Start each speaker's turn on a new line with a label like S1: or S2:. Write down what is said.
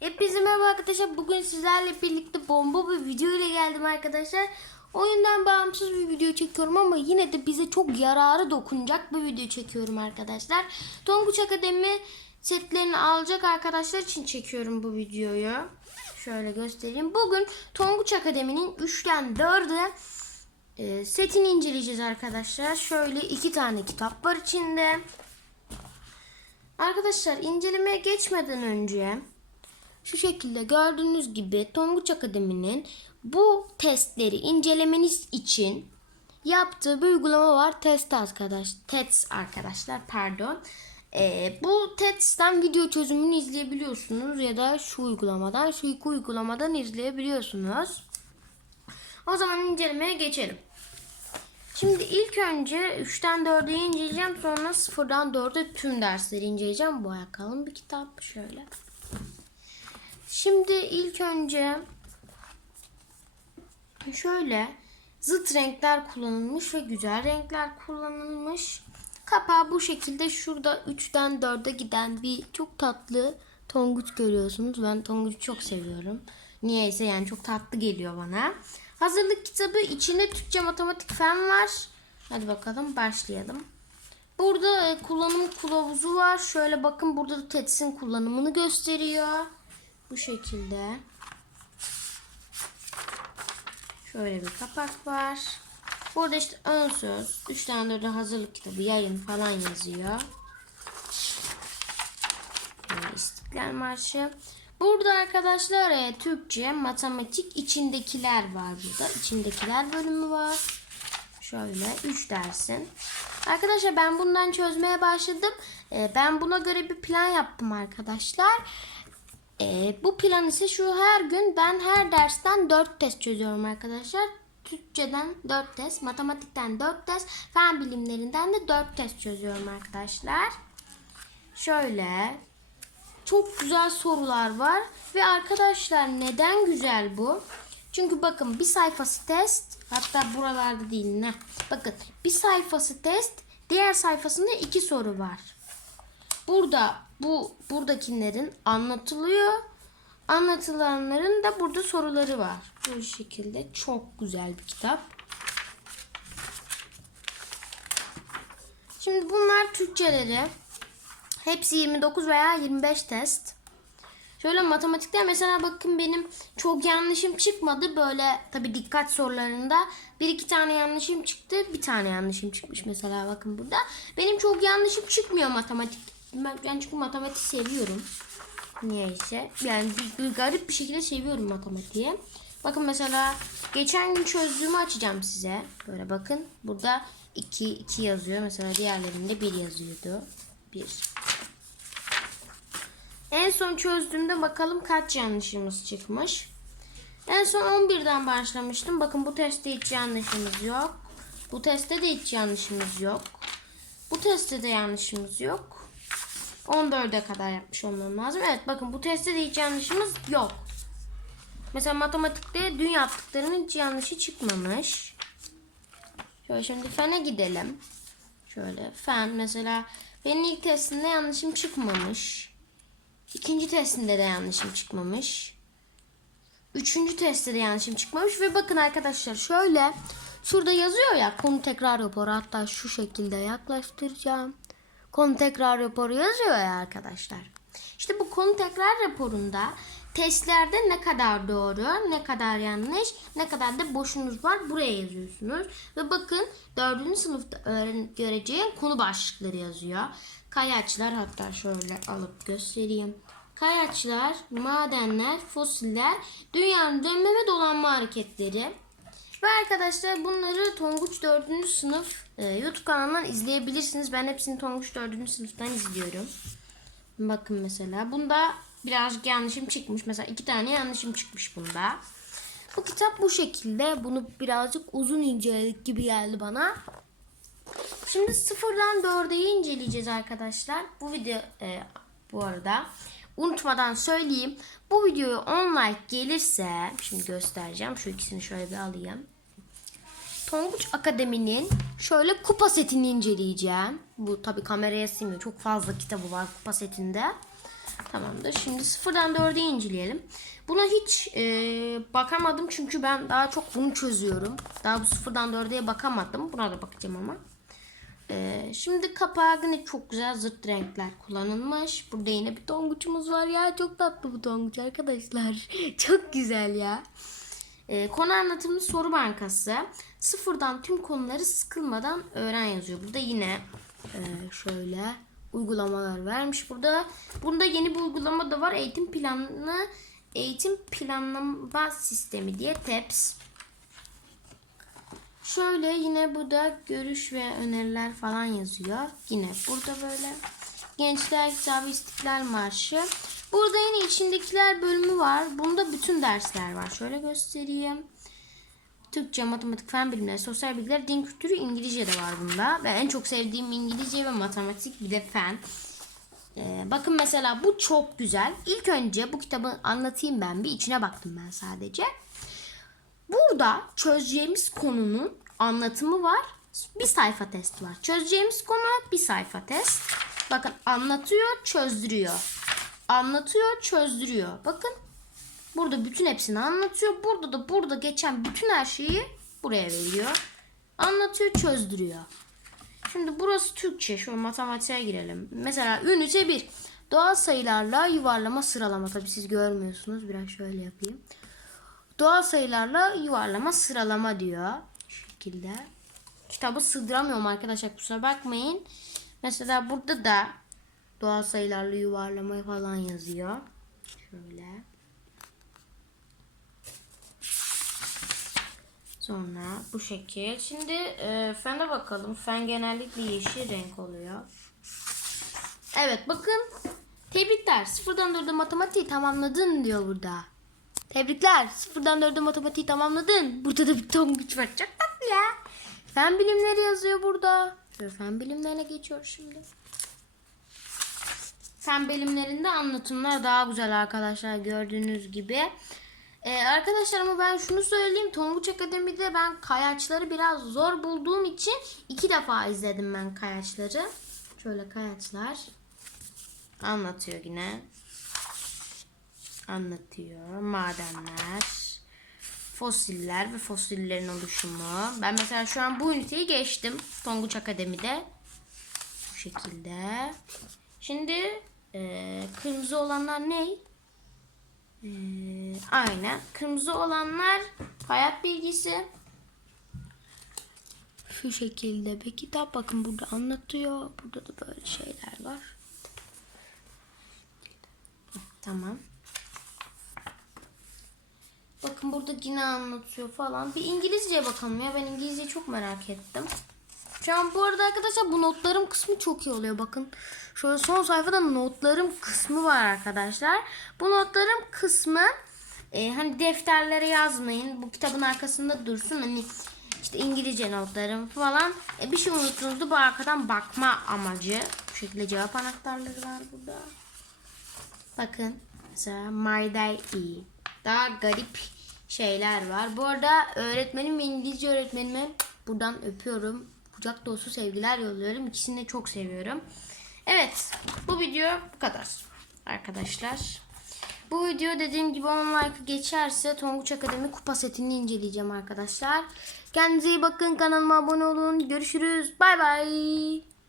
S1: Hepinize merhaba arkadaşlar. Bugün sizlerle birlikte bomba bir video ile geldim arkadaşlar. Oyundan bağımsız bir video çekiyorum ama yine de bize çok yararı dokunacak bir video çekiyorum arkadaşlar. Tonguç Akademi setlerini alacak arkadaşlar için çekiyorum bu videoyu. Şöyle göstereyim. Bugün Tonguç Akademi'nin 3'ten 4'e e, setini inceleyeceğiz arkadaşlar. Şöyle iki tane kitap var içinde. Arkadaşlar incelemeye geçmeden önce şu şekilde gördüğünüz gibi Tonguç Akademi'nin bu testleri incelemeniz için yaptığı bir uygulama var. Test arkadaş, TEDS arkadaşlar pardon. Ee, bu TEDS'ten video çözümünü izleyebiliyorsunuz ya da şu uygulamadan, şu iki uygulamadan izleyebiliyorsunuz. O zaman incelemeye geçelim. Şimdi ilk önce 3'ten 4'e inceleyeceğim. Sonra 0'dan 4'e tüm dersleri inceleyeceğim. Bu kalın bir kitap. Şöyle. Şimdi ilk önce şöyle zıt renkler kullanılmış ve güzel renkler kullanılmış. Kapağı bu şekilde şurada 3'ten 4'e giden bir çok tatlı tonguç görüyorsunuz. Ben tonguçu çok seviyorum. Niyeyse yani çok tatlı geliyor bana. Hazırlık kitabı içinde Türkçe matematik fen var. Hadi bakalım başlayalım. Burada e, kullanım kılavuzu var. Şöyle bakın burada da TEDS'in kullanımını gösteriyor. Bu şekilde. Şöyle bir kapak var. Burada işte ön söz, 3 tane de hazırlık kitabı, yayın falan yazıyor. Böyle İstiklal Marşı. Burada arkadaşlar e, Türkçe, matematik içindekiler var burada. İçindekiler bölümü var. Şöyle 3 dersin. Arkadaşlar ben bundan çözmeye başladım. E, ben buna göre bir plan yaptım arkadaşlar. E, bu plan ise şu her gün ben her dersten 4 test çözüyorum arkadaşlar. Türkçeden 4 test, matematikten 4 test, fen bilimlerinden de 4 test çözüyorum arkadaşlar. Şöyle çok güzel sorular var ve arkadaşlar neden güzel bu? Çünkü bakın bir sayfası test hatta buralarda değil ne? Bakın bir sayfası test diğer sayfasında iki soru var. Burada bu buradakilerin anlatılıyor. Anlatılanların da burada soruları var. Bu şekilde çok güzel bir kitap. Şimdi bunlar Türkçeleri. Hepsi 29 veya 25 test. Şöyle matematikte mesela bakın benim çok yanlışım çıkmadı. Böyle tabi dikkat sorularında bir iki tane yanlışım çıktı. Bir tane yanlışım çıkmış mesela bakın burada. Benim çok yanlışım çıkmıyor matematik. Ben, ben çünkü matematik seviyorum. Niyeyse. Yani bir, garip bir şekilde seviyorum matematiği. Bakın mesela geçen gün çözdüğümü açacağım size. Böyle bakın. Burada 2 2 yazıyor. Mesela diğerlerinde 1 yazıyordu. 1. En son çözdüğümde bakalım kaç yanlışımız çıkmış. En son 11'den başlamıştım. Bakın bu testte hiç yanlışımız yok. Bu testte de hiç yanlışımız yok. Bu testte de yanlışımız yok. 14'e kadar yapmış olmam lazım. Evet bakın bu testte de hiç yanlışımız yok. Mesela matematikte dün yaptıklarının hiç yanlışı çıkmamış. Şöyle şimdi fene gidelim. Şöyle fen mesela benim ilk testinde yanlışım çıkmamış. İkinci testinde de yanlışım çıkmamış. Üçüncü testte de yanlışım çıkmamış. Ve bakın arkadaşlar şöyle şurada yazıyor ya konu tekrar raporu hatta şu şekilde yaklaştıracağım. Konu tekrar raporu yazıyor ya arkadaşlar. İşte bu konu tekrar raporunda testlerde ne kadar doğru, ne kadar yanlış, ne kadar da boşunuz var buraya yazıyorsunuz. Ve bakın dördüncü sınıfta öğren göreceğin konu başlıkları yazıyor. Kayaçlar hatta şöyle alıp göstereyim. Kayaçlar, madenler, fosiller, dünyanın dönme ve dolanma hareketleri. Ve arkadaşlar bunları Tonguç 4. sınıf e, YouTube kanalından izleyebilirsiniz. Ben hepsini Tonguç 4. sınıftan izliyorum. Bakın mesela bunda birazcık yanlışım çıkmış. Mesela iki tane yanlışım çıkmış bunda. Bu kitap bu şekilde. Bunu birazcık uzun inceledik gibi geldi bana. Şimdi sıfırdan dördeyi inceleyeceğiz arkadaşlar. Bu video e, bu arada unutmadan söyleyeyim. Bu videoya 10 like gelirse şimdi göstereceğim. Şu ikisini şöyle bir alayım. Tonguç Akademi'nin şöyle kupa setini inceleyeceğim. Bu tabi kameraya sığmıyor. Çok fazla kitabı var kupa setinde. Tamamdır. Şimdi sıfırdan dörde inceleyelim. Buna hiç e, bakamadım çünkü ben daha çok bunu çözüyorum. Daha bu sıfırdan dördeye bakamadım. Buna da bakacağım ama. E, şimdi kapağı yine çok güzel zıt renkler kullanılmış. Burada yine bir tonguçumuz var ya. Çok tatlı bu tonguç arkadaşlar. çok güzel ya. E, konu anlatımı soru bankası. Sıfırdan tüm konuları sıkılmadan öğren yazıyor. Burada yine e, şöyle uygulamalar vermiş burada. Bunda yeni bir uygulama da var. Eğitim planını eğitim planlama sistemi diye TEPS. Şöyle yine burada görüş ve öneriler falan yazıyor. Yine burada böyle Gençler Kitabı İstiklal Marşı. Burada yine içindekiler bölümü var. Bunda bütün dersler var. Şöyle göstereyim. Türkçe, matematik, fen bilimleri, sosyal bilgiler, din kültürü, İngilizce de var bunda. Ve en çok sevdiğim İngilizce ve matematik bir de fen. Ee, bakın mesela bu çok güzel. İlk önce bu kitabı anlatayım ben bir. içine baktım ben sadece. Burada çözeceğimiz konunun anlatımı var. Bir sayfa test var. Çözeceğimiz konu bir sayfa test. Bakın anlatıyor, çözdürüyor. Anlatıyor, çözdürüyor. Bakın Burada bütün hepsini anlatıyor. Burada da burada geçen bütün her şeyi buraya veriyor. Anlatıyor, çözdürüyor. Şimdi burası Türkçe. Şöyle matematiğe girelim. Mesela ünite 1. Doğal sayılarla yuvarlama sıralama. Tabii siz görmüyorsunuz. Biraz şöyle yapayım. Doğal sayılarla yuvarlama sıralama diyor. Şu şekilde. Kitabı sığdıramıyorum arkadaşlar. Kusura bakmayın. Mesela burada da doğal sayılarla yuvarlama falan yazıyor. Şöyle. Sonra bu şekil. Şimdi e, fene bakalım. Fen genellikle yeşil renk oluyor. Evet bakın. Tebrikler. Sıfırdan dörde matematiği tamamladın diyor burada. Tebrikler. Sıfırdan dörde matematiği tamamladın. Burada da bir ton güç var. Çok tatlı ya. Fen bilimleri yazıyor burada. Şöyle fen bilimlerine geçiyor şimdi. Fen bilimlerinde anlatımlar daha güzel arkadaşlar gördüğünüz gibi. Ee, arkadaşlar ama ben şunu söyleyeyim. Tonguç Akademi'de ben kayaçları biraz zor bulduğum için iki defa izledim ben kayaçları. Şöyle kayaçlar anlatıyor yine. Anlatıyor. Madenler. Fosiller ve fosillerin oluşumu. Ben mesela şu an bu üniteyi geçtim. Tonguç Akademi'de. Bu şekilde. Şimdi e, kırmızı olanlar ne? Ee, aynen. Kırmızı olanlar hayat bilgisi. Şu şekilde bir kitap bakın burada anlatıyor. Burada da böyle şeyler var. Tamam. Bakın burada yine anlatıyor falan. Bir İngilizceye bakalım ya. Ben İngilizceyi çok merak ettim. Şu an bu arada arkadaşlar bu notlarım kısmı çok iyi oluyor. Bakın şöyle son sayfada notlarım kısmı var arkadaşlar. Bu notlarım kısmı e, hani defterlere yazmayın. Bu kitabın arkasında dursun. Hani işte İngilizce notlarım falan. E, bir şey unuttuğunuzda bu arkadan bakma amacı. Bu şekilde cevap anahtarları var burada. Bakın mesela My Day E. Daha garip şeyler var. Bu arada öğretmenim ve İngilizce öğretmenime buradan öpüyorum. Kucak dolusu sevgiler yolluyorum. İkisini de çok seviyorum. Evet bu video bu kadar arkadaşlar. Bu video dediğim gibi 10 like geçerse Tonguç Akademi kupa setini inceleyeceğim arkadaşlar. Kendinize iyi bakın. Kanalıma abone olun. Görüşürüz. Bay bay.